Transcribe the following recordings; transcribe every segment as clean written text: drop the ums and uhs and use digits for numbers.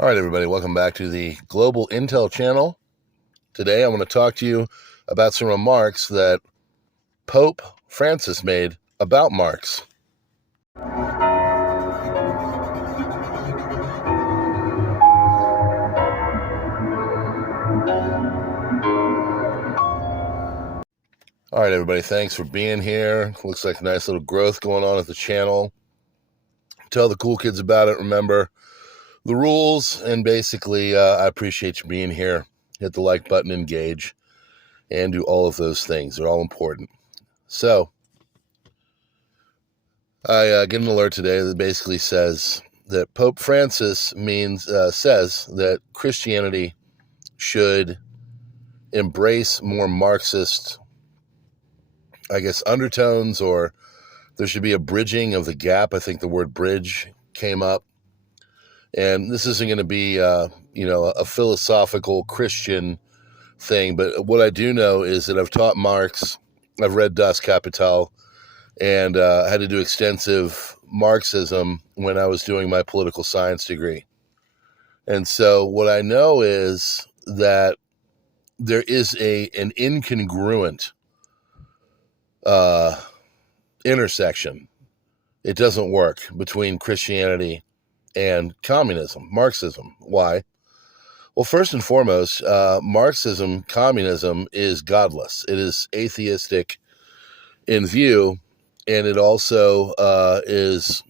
All right, everybody, welcome back to the Global Intel channel. Today I'm going to talk to you about some remarks that Pope Francis made about Marx. All right, everybody, thanks for being here. Looks like a nice little growth going on at the channel. Tell the cool kids about it. Remember the rules, and basically, I appreciate you being here. Hit the like button, engage, and do all of those things. They're all important. So, I get an alert today that basically says that Pope Francis says that Christianity should embrace more Marxist, undertones, or there should be a bridging of the gap. I think the word bridge came up. And this isn't going to be, a philosophical Christian thing. But what I do know is that I've taught Marx. I've read Das Kapital, and I had to do extensive Marxism when I was doing my political science degree. And so what I know is that there is an incongruent intersection. It doesn't work between Christianity and communism, Marxism. Why? Well, first and foremost, Marxism, communism is godless. It is atheistic in view, and it also is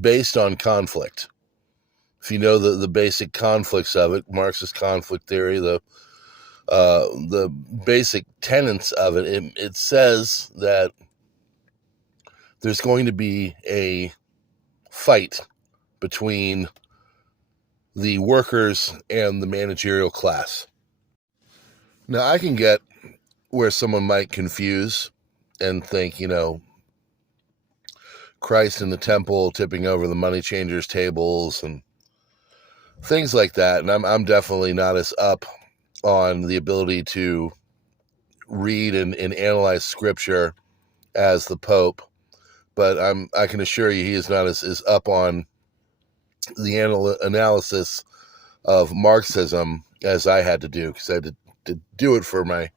based on conflict. If you know the basic conflicts of it, Marxist conflict theory, the basic tenets of it, it says that there's going to be a fight between the workers and the managerial class. Now, I can get where someone might confuse and think, Christ in the temple tipping over the money changers' tables and things like that. And I'm definitely not as up on the ability to read and analyze scripture as the Pope, but I can assure you he is not as up on the analysis of Marxism as I had to do, because I had to do it for my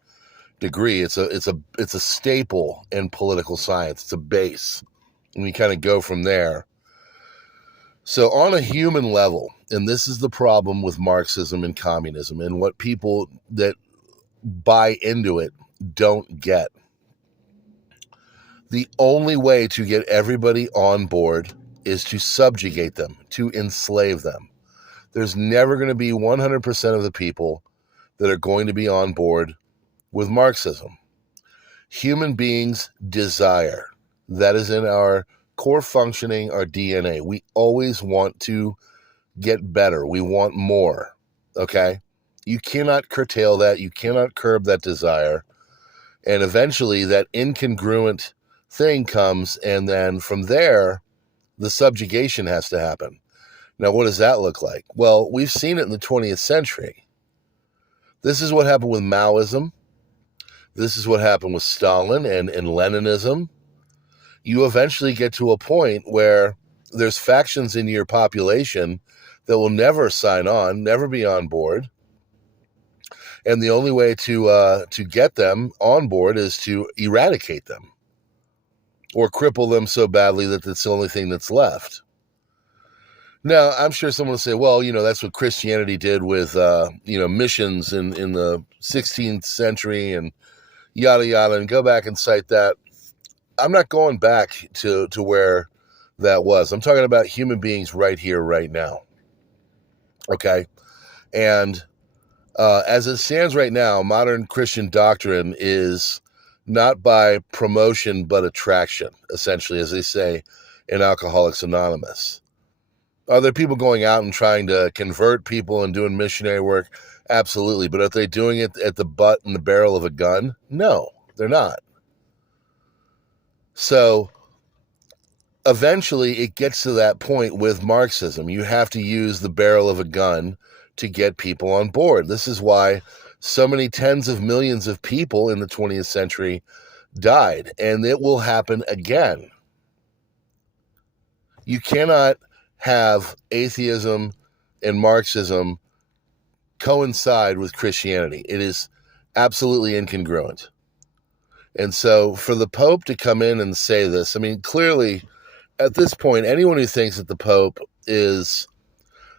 degree. It's a staple in political science. It's a base, and we kind of go from there. So on a human level, and this is the problem with Marxism and communism, and what people that buy into it don't get. The only way to get everybody on board is to subjugate them, to enslave them. There's never going to be 100% of the people that are going to be on board with Marxism. Human beings desire. That is in our core functioning, our DNA. We always want to get better. We want more. Okay? You cannot curtail that. You cannot curb that desire. And eventually that incongruent thing comes, and then from there, the subjugation has to happen. Now, what does that look like? Well, we've seen it in the 20th century. This is what happened with Maoism. This is what happened with Stalin and Leninism. You eventually get to a point where there's factions in your population that will never sign on, never be on board. And the only way to get them on board is to eradicate them or cripple them so badly that that's the only thing that's left. Now, I'm sure someone will say, well, that's what Christianity did with, missions in the 16th century and yada, yada, and go back and cite that. I'm not going back to where that was. I'm talking about human beings right here, right now. Okay? And as it stands right now, modern Christian doctrine is not by promotion, but attraction, essentially, as they say in Alcoholics Anonymous. Are there people going out and trying to convert people and doing missionary work? Absolutely. But are they doing it at the butt and the barrel of a gun? No, they're not. So eventually it gets to that point with Marxism. You have to use the barrel of a gun to get people on board. This is why so many tens of millions of people in the 20th century died, and it will happen again. You cannot have atheism, and Marxism coincide with Christianity. It is absolutely incongruent. And so for the Pope to come in and say this, I mean, clearly at this point, anyone who thinks that the Pope is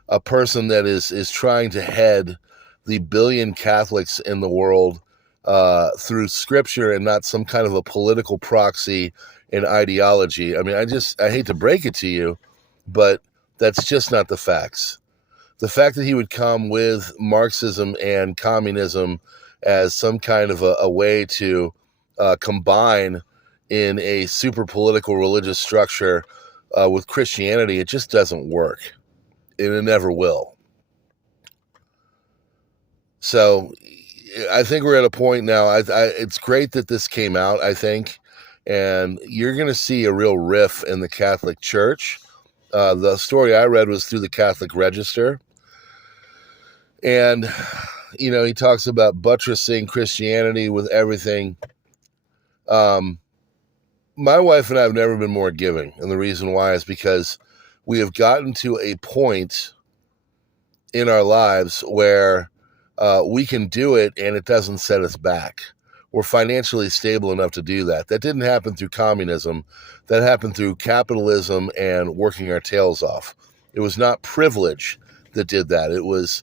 a person that is trying to head the billion Catholics in the world through scripture and not some kind of a political proxy and ideology. I mean, I hate to break it to you, but that's just not the facts. The fact that he would come with Marxism and communism as some kind of a way to combine in a super political religious structure with Christianity, it just doesn't work. And it never will. So I think we're at a point now. It's great that this came out, I think, and you're going to see a real riff in the Catholic Church. The story I read was through the Catholic Register. And, you know, he talks about buttressing Christianity with everything. My wife and I have never been more giving. And the reason why is because we have gotten to a point in our lives where we can do it and it doesn't set us back. We're financially stable enough to do that. That didn't happen through communism. That happened through capitalism and working our tails off. It was not privilege that did that. It was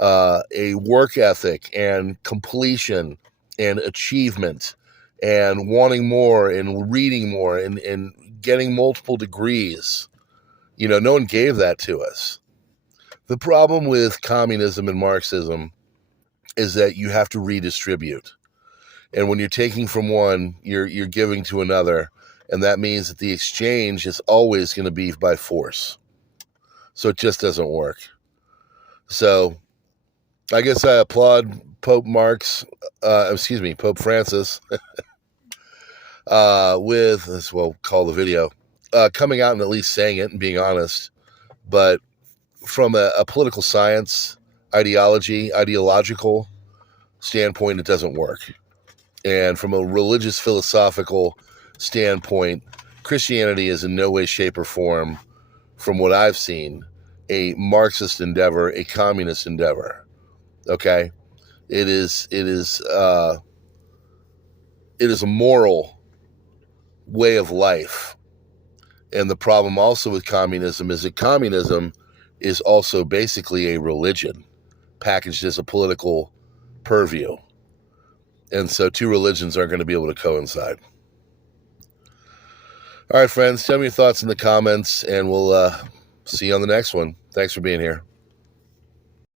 a work ethic and completion and achievement and wanting more and reading more and getting multiple degrees. You know, no one gave that to us. The problem with communism and Marxism is that you have to redistribute. And when you're taking from one, you're giving to another. And that means that the exchange is always going to be by force. So it just doesn't work. So I guess I applaud Pope Francis with, as we'll call the video, coming out and at least saying it and being honest. But from a political science, ideological standpoint, it doesn't work. And from a religious philosophical standpoint, Christianity is in no way, shape, or form, from what I've seen, a Marxist endeavor, a communist endeavor. Okay? It is a moral way of life. And the problem also with communism is that communism is also basically a religion packaged as a political purview. And so two religions aren't going to be able to coincide. All right, friends, tell me your thoughts in the comments, and we'll see you on the next one. Thanks for being here.